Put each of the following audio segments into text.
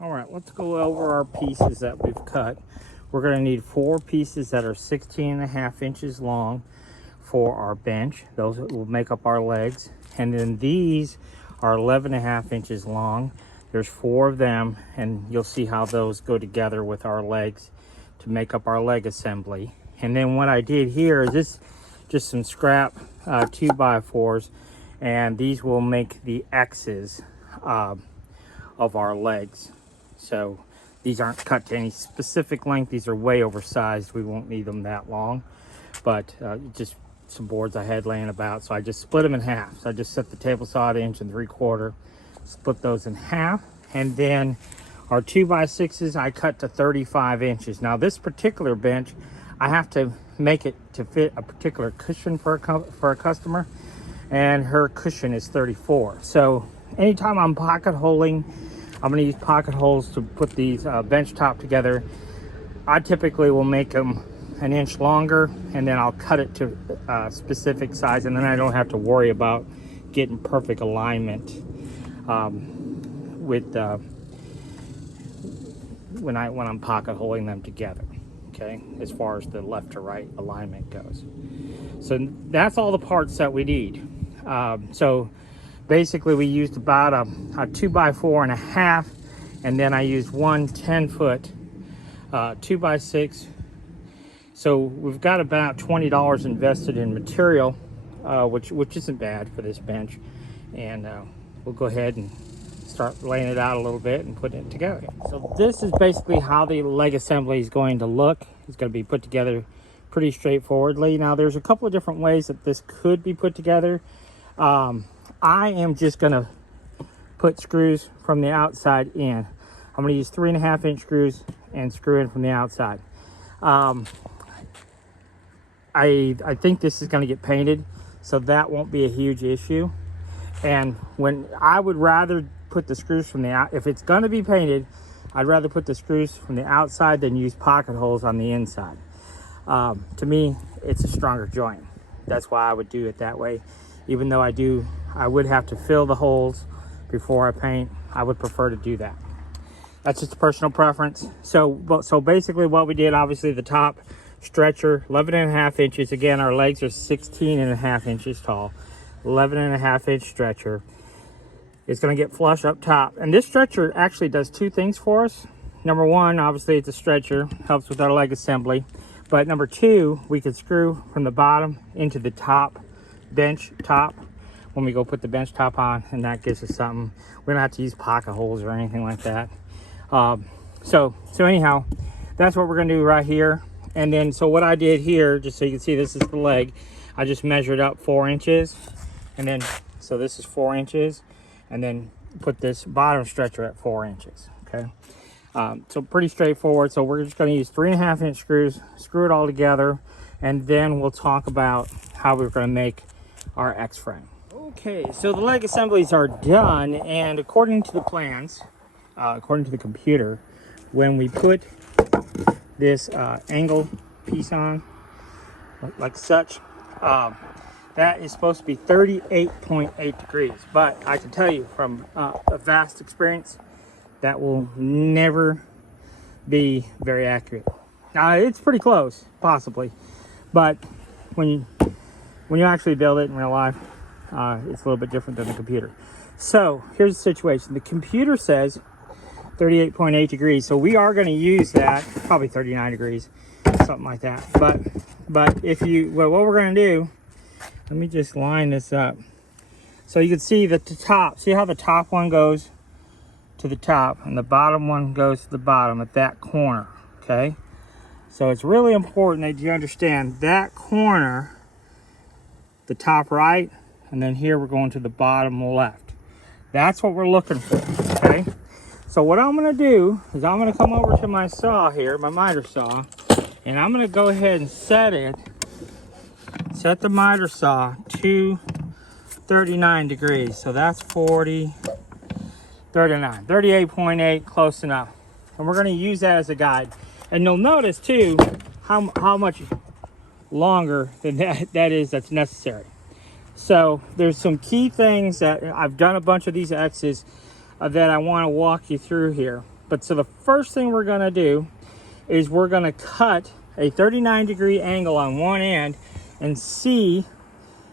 All right, let's go over our pieces that we've cut. We're going to need 4 pieces that are 16.5 inches long for our bench. Those will make up our legs. And then these are 11.5 inches long. There's 4 of them, and you'll see how those go together with our legs to make up our leg assembly. And then what I did here is this, just some scrap 2x4s, and these will make the X's of our legs. So these aren't cut to any specific length. These are way oversized. We won't need them that long, but just some boards I had laying about. So I just split them in half. So I just set the table saw at 1.75 inches, split those in half. And then our 2x6s I cut to 35 inches. Now this particular bench, I have to make it to fit a particular cushion for a customer, and her cushion is 34. So anytime I'm pocket holing, I'm going to use pocket holes to put these bench top together. I typically will make them 1 inch longer, and then I'll cut it to a specific size, and then I don't have to worry about getting perfect alignment with when I'm pocket holing them together. Okay, as far as the left to right alignment goes. So that's all the parts that we need. So basically we used about a 2x4.5, and then I used one 10-foot 2x6. So we've got about $20 invested in material, which isn't bad for this bench. And we'll go ahead and start laying it out a little bit and putting it together. So this is basically how the leg assembly is going to look. It's going to be put together pretty straightforwardly. Now there's a couple of different ways that this could be put together. I am just going to put screws from the outside in. I'm going to use 3.5-inch screws and screw in from the outside. I think this is going to get painted, so that won't be a huge issue. And when I would rather put the screws from the out, if it's going to be painted, I'd rather put the screws from the outside than use pocket holes on the inside. To me, it's a stronger joint. That's why I would do it that way. Even though I would have to fill the holes before I paint, I would prefer to do that. That's just a personal preference. So basically what we did, obviously the top stretcher, 11.5 inches. Again, our legs are 16.5 inches tall. 11.5-inch stretcher. It's going to get flush up top. And this stretcher actually does 2 things for us. Number 1, obviously it's a stretcher, helps with our leg assembly. But number 2, we can screw from the bottom into the top, bench top, when we go put the bench top on, and that gives us something. We don't have to use pocket holes or anything like that. So anyhow, that's what we're going to do right here. And then, so what I did here, just so you can see, this is the leg. I just measured up 4 inches. And then, so this is 4 inches. And then put this bottom stretcher at 4 inches, okay? So pretty straightforward. So we're just going to use 3.5-inch screws, screw it all together, and then we'll talk about how we're going to make our X-frame. Okay, so the leg assemblies are done, and according to the plans, according to the computer, when we put this angle piece on, like such, that is supposed to be 38.8 degrees. But I can tell you from a vast experience, that will never be very accurate. Now, it's pretty close, possibly. But when you actually build it in real life, it's a little bit different than the computer. So here's the situation. The computer says 38.8 degrees. So we are going to use that, probably 39 degrees, something like that. But if you, well, what we're going to do, let me just line this up. So you can see that the top, see how the top one goes to the top and the bottom one goes to the bottom at that corner, okay? So it's really important that you understand that corner, the top right, and then here we're going to the bottom left. That's what we're looking for, okay? So what I'm gonna do is I'm gonna come over to my saw here, my miter saw, and I'm gonna go ahead and set the miter saw to 39 degrees. So that's 40, 39, 38.8, close enough. And we're gonna use that as a guide. And you'll notice too, how much longer than that's necessary. So there's some key things that I've done a bunch of these X's that I wanna walk you through here. But so the first thing we're gonna do is we're gonna cut a 39-degree angle on one end and see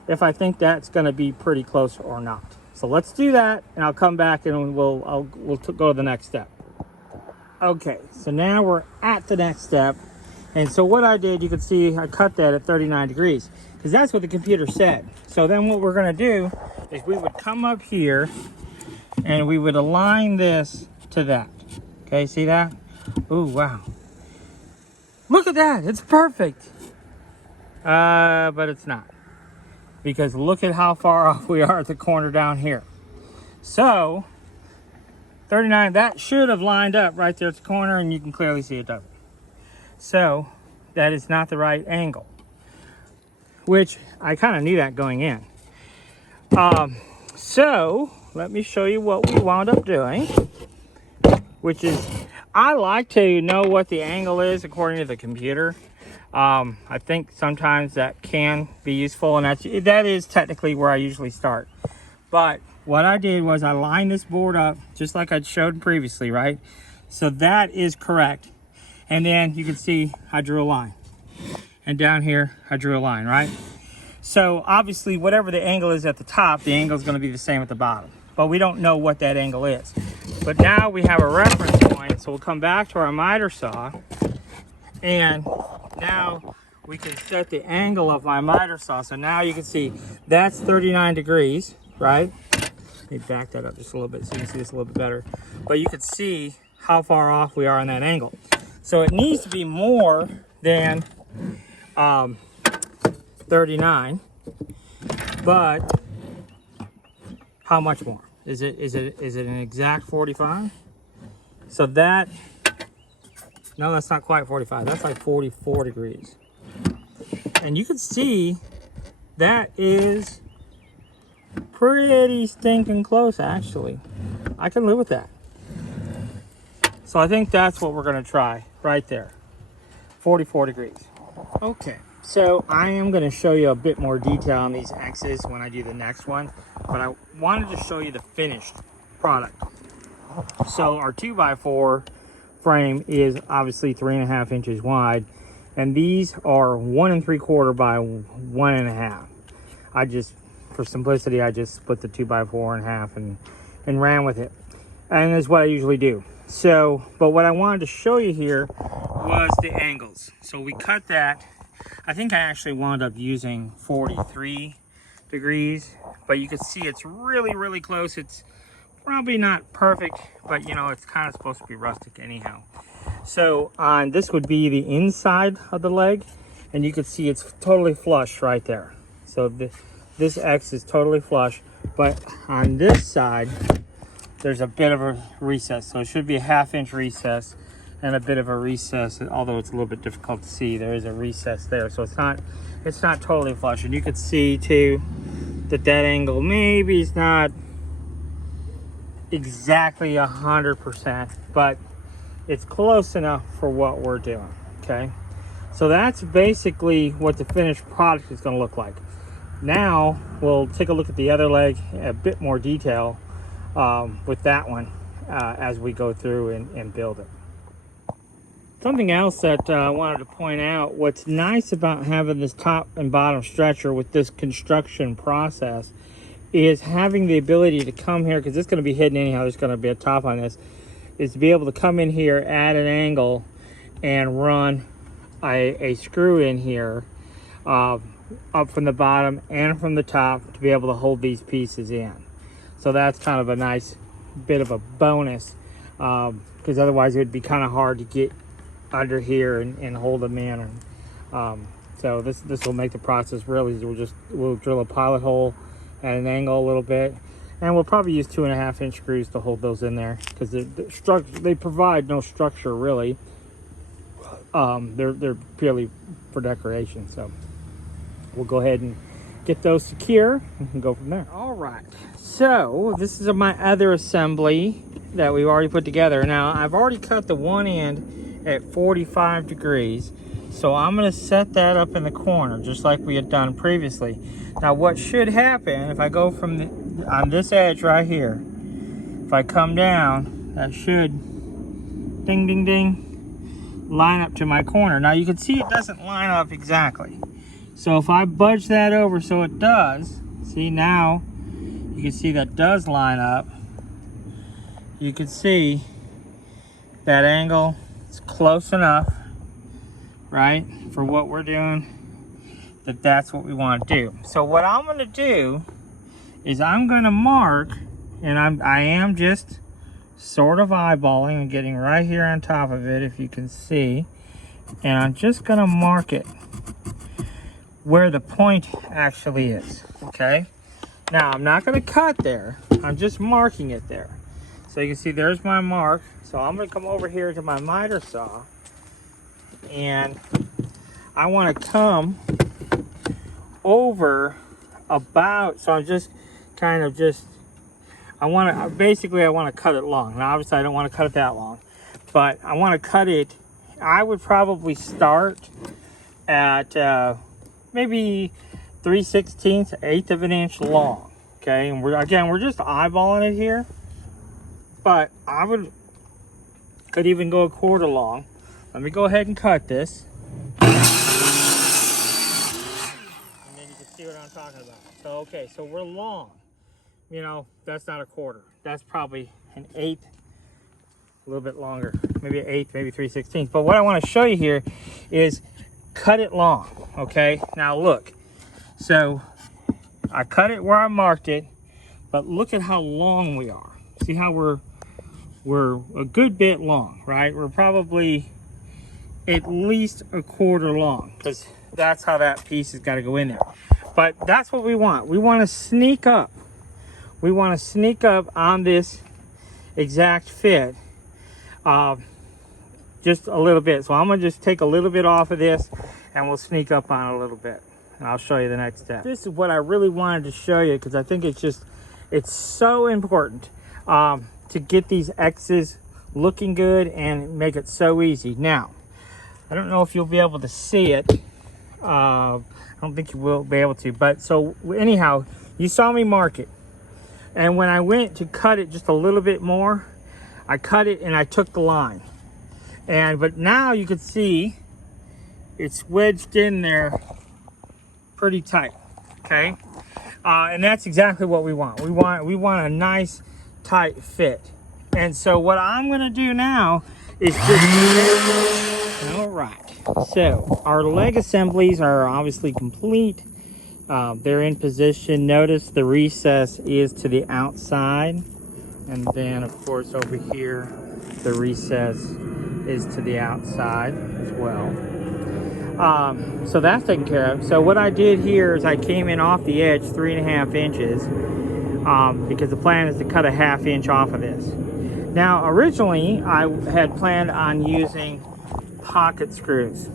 if I think that's gonna be pretty close or not. So let's do that, and I'll come back and we'll go to the next step. Okay, so now we're at the next step. And so what I did, you can see I cut that at 39 degrees because that's what the computer said. So then what we're gonna do is we would come up here and we would align this to that. Okay, see that? Oh, wow. Look at that, it's perfect. But it's not. Because look at how far off we are at the corner down here. So, 39, that should have lined up right there at the corner, and you can clearly see it doesn't. So, that is not the right angle. Which, I kind of knew that going in. So, let me show you what we wound up doing. Which is, I like to know what the angle is according to the computer. I think sometimes that can be useful, and that is technically where I usually start. But what I did was I lined this board up just like I showed previously, right? So that is correct. And then you can see I drew a line. And down here, I drew a line, right? So obviously, whatever the angle is at the top, the angle is going to be the same at the bottom. But we don't know what that angle is. But now we have a reference point, so we'll come back to our miter saw, and now we can set the angle of my miter saw. So now you can see that's 39 degrees, right? Let me back that up just a little bit so you can see this a little bit better. But you can see how far off we are on that angle. So it needs to be more than 39, but how much more? Is it an exact 45? So that, no, that's not quite 45. That's like 44 degrees. And you can see that is pretty stinking close, actually. I can live with that. So I think that's what we're gonna try right there. 44 degrees. Okay, so I am gonna show you a bit more detail on these X's when I do the next one, but I wanted to show you the finished product. So our 2x4 frame is obviously 3.5 inches wide, and these are 1 3/4 by 1.5. I just, for simplicity, I just split the 2x4 in half and ran with it. And that's what I usually do. So, but what I wanted to show you here was the angles. So we cut that. I think I actually wound up using 43 degrees, but you can see it's really, really close. It's probably not perfect, but you know, it's kind of supposed to be rustic anyhow. So this would be the inside of the leg, and you can see it's totally flush right there. So this X is totally flush, but on this side, there's a bit of a recess. So it should be a 1/2 inch recess and a bit of a recess, although it's a little bit difficult to see. There is a recess there, so it's not totally flush. And you can see too that angle maybe is not exactly 100%, but it's close enough for what we're doing. Okay, so that's basically what the finished product is going to look like. Now we'll take a look at the other leg in a bit more detail with that one as we go through and build it. Something else that I wanted to point out, what's nice about having this top and bottom stretcher with this construction process is having the ability to come here, because it's going to be hidden anyhow, there's going to be a top on this, is to be able to come in here at an angle and run a screw in here up from the bottom and from the top to be able to hold these pieces in. So that's kind of a nice bit of a bonus, because otherwise it would be kind of hard to get under here and hold them in. So this will make the process real easy. We'll drill a pilot hole at an angle a little bit, and we'll probably use 2.5 inch screws to hold those in there, because they provide no structure really. They're purely for decoration. So we'll go ahead and get those secure and go from there. All right, so this is my other assembly that we've already put together. Now I've already cut the one end at 45 degrees, so I'm going to set that up in the corner just like we had done previously. Now what should happen, if I go from on this edge right here, if I come down, that should ding, ding, ding, line up to my corner. Now you can see it doesn't line up exactly. So if I budge that over so it does, see now, you can see that does line up. You can see that angle is close enough, right, for what we're doing, that's what we want to do. So what I'm going to do is I'm going to mark, and I am just sort of eyeballing and getting right here on top of it, if you can see, and I'm just going to mark it where the point actually is. Okay, now I'm not going to cut there, I'm just marking it there. So you can see there's my mark. So I'm going to come over here to my miter saw, and I want to come over about, so I'm just kind of just, I want to cut it long. Now obviously I don't want to cut it that long, but I want to cut it, I would probably start at maybe 3/16, 1/8 of an inch long. Okay, and we're just eyeballing it here, but I could even go 1/4 long. Let me go ahead and cut this. See what I'm talking about. So okay, so we're long, you know, that's not 1/4, that's probably 1/8, a little bit longer, maybe 1/8, maybe 3/16. But what I want to show you here is cut it long. Okay, now look, so I cut it where I marked it, but look at how long we are. See how we're a good bit long, right? We're probably at least 1/4 long, because that's how that piece has got to go in there. But that's what we want. We want to sneak up. We want to sneak up on this exact fit, just a little bit. So I'm going to just take a little bit off of this, and we'll sneak up on it a little bit. And I'll show you the next step. This is what I really wanted to show you, because I think it's so important to get these X's looking good and make it so easy. Now, I don't know if you'll be able to see it. I don't think you will be able to, but so anyhow, you saw me mark it, and when I went to cut it just a little bit more, I cut it and I took the line, but now you can see it's wedged in there pretty tight. Okay, and that's exactly what we want. We want a nice tight fit. And so what I'm going to do now is just, all right. So our leg assemblies are obviously complete. They're in position. Notice the recess is to the outside, and then of course over here the recess is to the outside as well. So that's taken care of. So what I did here is I came in off the edge 3.5 inches, because the plan is to cut a 1/2 inch off of this. Now originally I had planned on using pocket screws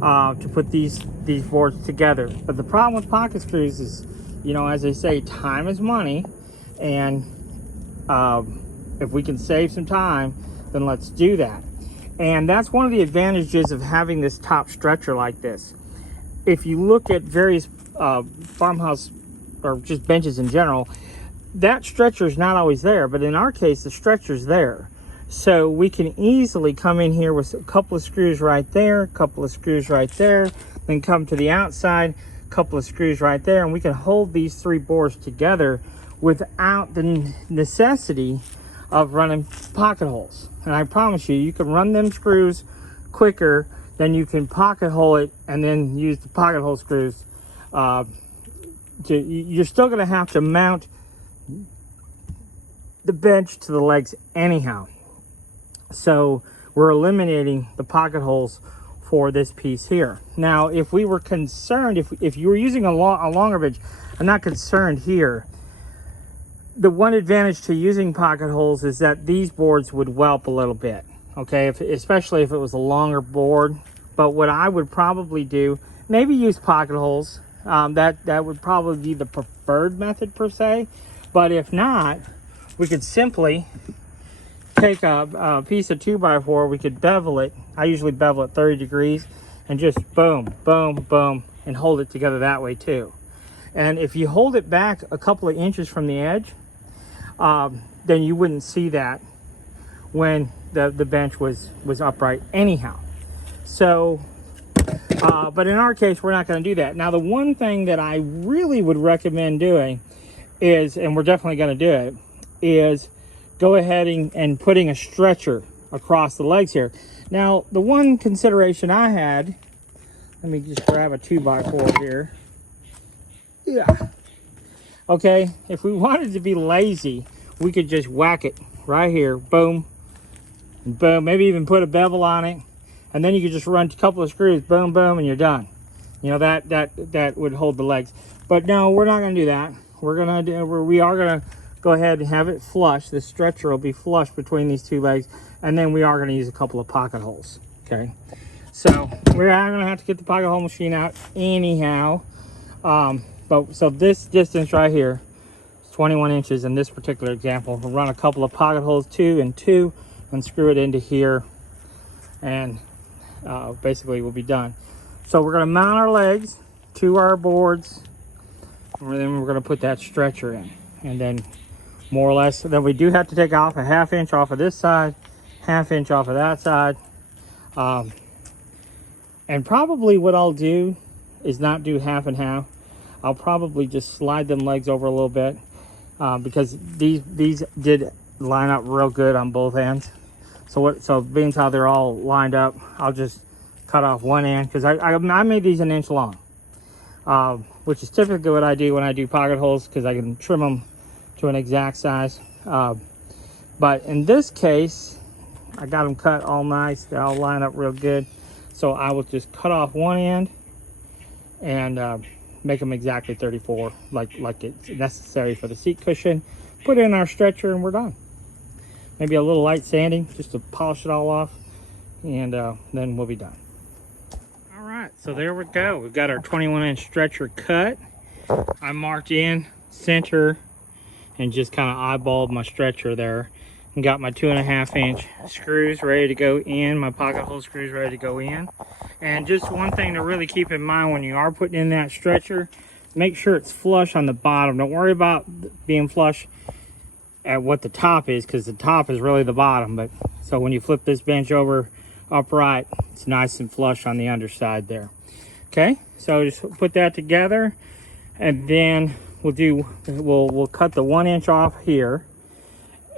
to put these boards together, but the problem with pocket screws is, you know, as they say, time is money, and if we can save some time, then let's do that. And that's one of the advantages of having this top stretcher like this. If you look at various farmhouse or just benches in general, that stretcher is not always there, but in our case the stretcher is there. So we can easily come in here with a couple of screws right there, a couple of screws right there, then come to the outside, a couple of screws right there, and we can hold these 3 boards together without the necessity of running pocket holes. And I promise you, you can run them screws quicker than you can pocket hole it and then use the pocket hole screws. You're still going to have to mount the bench to the legs anyhow. So we're eliminating the pocket holes for this piece here. Now, if we were concerned, if you were using a longer bench, I'm not concerned here. The one advantage to using pocket holes is that these boards would whelp a little bit, okay, especially if it was a longer board. But what I would probably do, maybe use pocket holes. That would probably be the preferred method per se. But if not, we could simply take a piece of 2x4, we could bevel it. I usually bevel it 30 degrees and just boom, boom, boom, and hold it together that way too. And if you hold it back a couple of inches from the edge, then you wouldn't see that when the bench was upright anyhow. So, but in our case, we're not going to do that. Now, the one thing that I really would recommend doing is, and we're definitely going to do it, is go ahead and putting a stretcher across the legs here. Now, the one consideration I had, let me just grab a 2x4 here. Yeah. Okay, if we wanted to be lazy, we could just whack it right here, boom, and boom, maybe even put a bevel on it, and then you could just run a couple of screws, boom, boom, and you're done. You know, that would hold the legs. But no, we're not gonna do that. We are gonna go ahead and have it flush. The stretcher will be flush between these two legs, and then we are gonna use a couple of pocket holes, okay? So we're gonna have to get the pocket hole machine out anyhow. So this distance right here is 21 inches in this particular example. We'll run a couple of pocket holes, 2 and 2, and screw it into here, and basically we'll be done. So we're gonna mount our legs to our boards, and then we're gonna put that stretcher in, and then more or less, then we do have to take off a 1/2 inch off of this side, 1/2 inch off of that side. And probably what I'll do is not do half and half. I'll probably just slide them legs over a little bit, because these did line up real good on both ends. So being how they're all lined up, I'll just cut off one end, because I made these 1 inch long, which is typically what I do when I do pocket holes, because I can trim them to an exact size. But in this case, I got them cut all nice. They all line up real good. So I will just cut off one end and make them exactly 34, like it's necessary for the seat cushion. Put in our stretcher and we're done. Maybe a little light sanding just to polish it all off, and then we'll be done. All right, so there we go. We've got our 21-inch stretcher cut. I marked in center and just kind of eyeballed my stretcher there, and got my 2.5-inch screws ready to go in, my pocket hole screws ready to go in. And just one thing to really keep in mind when you are putting in that stretcher, make sure it's flush on the bottom. Don't worry about being flush at what the top is, because the top is really the bottom. But so when you flip this bench over upright, it's nice and flush on the underside there. Okay, so just put that together, and then we'll cut the 1 inch off here,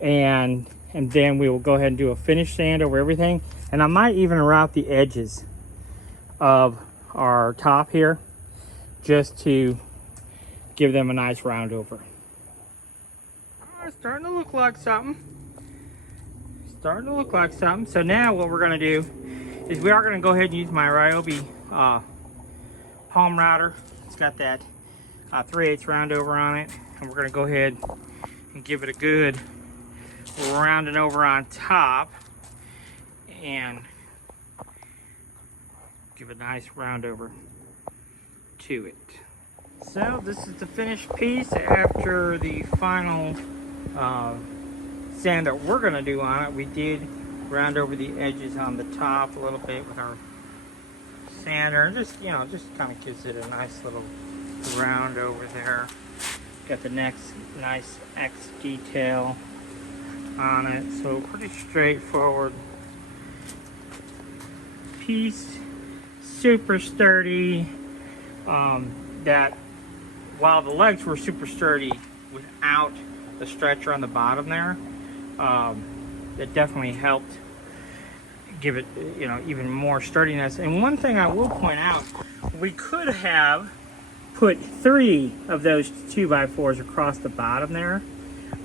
and then we will go ahead and do a finish sand over everything. And I might even route the edges of our top here just to give them a nice round over. It's starting to look like something. So now what we're going to do is we are going to go ahead and use my Ryobi palm router. It's got that 3/8 round over on it, and we're going to go ahead and give it a good rounding over on top and give a nice round over to it. So this is the finished piece after the final sand that we're going to do on it. We did round over the edges on the top a little bit with our sander, and just kind of gives it a nice little round over there. Got the next nice X detail on it, so pretty straightforward piece, super sturdy. That while the legs were super sturdy without the stretcher on the bottom there, it definitely helped give it even more sturdiness. And one thing I will point out, we could have put 3 of those 2x4s across the bottom there,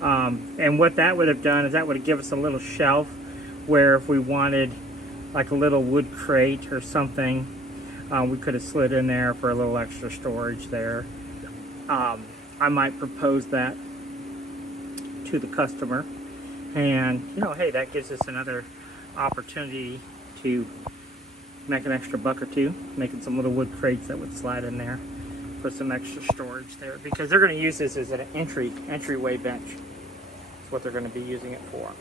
and what that would have done is that would have given us a little shelf where if we wanted like a little wood crate or something, we could have slid in there for a little extra storage there. I might propose that to the customer, and hey, that gives us another opportunity to make an extra buck or two, making some little wood crates that would slide in there for some extra storage there, because they're going to use this as an entryway bench. That's what they're going to be using it for.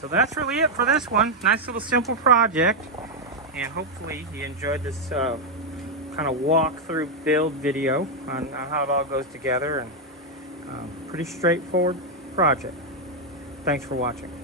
So that's really it for this one. Nice little simple project, and hopefully you enjoyed this kind of walk-through build video on how it all goes together, and pretty straightforward project. Thanks for watching.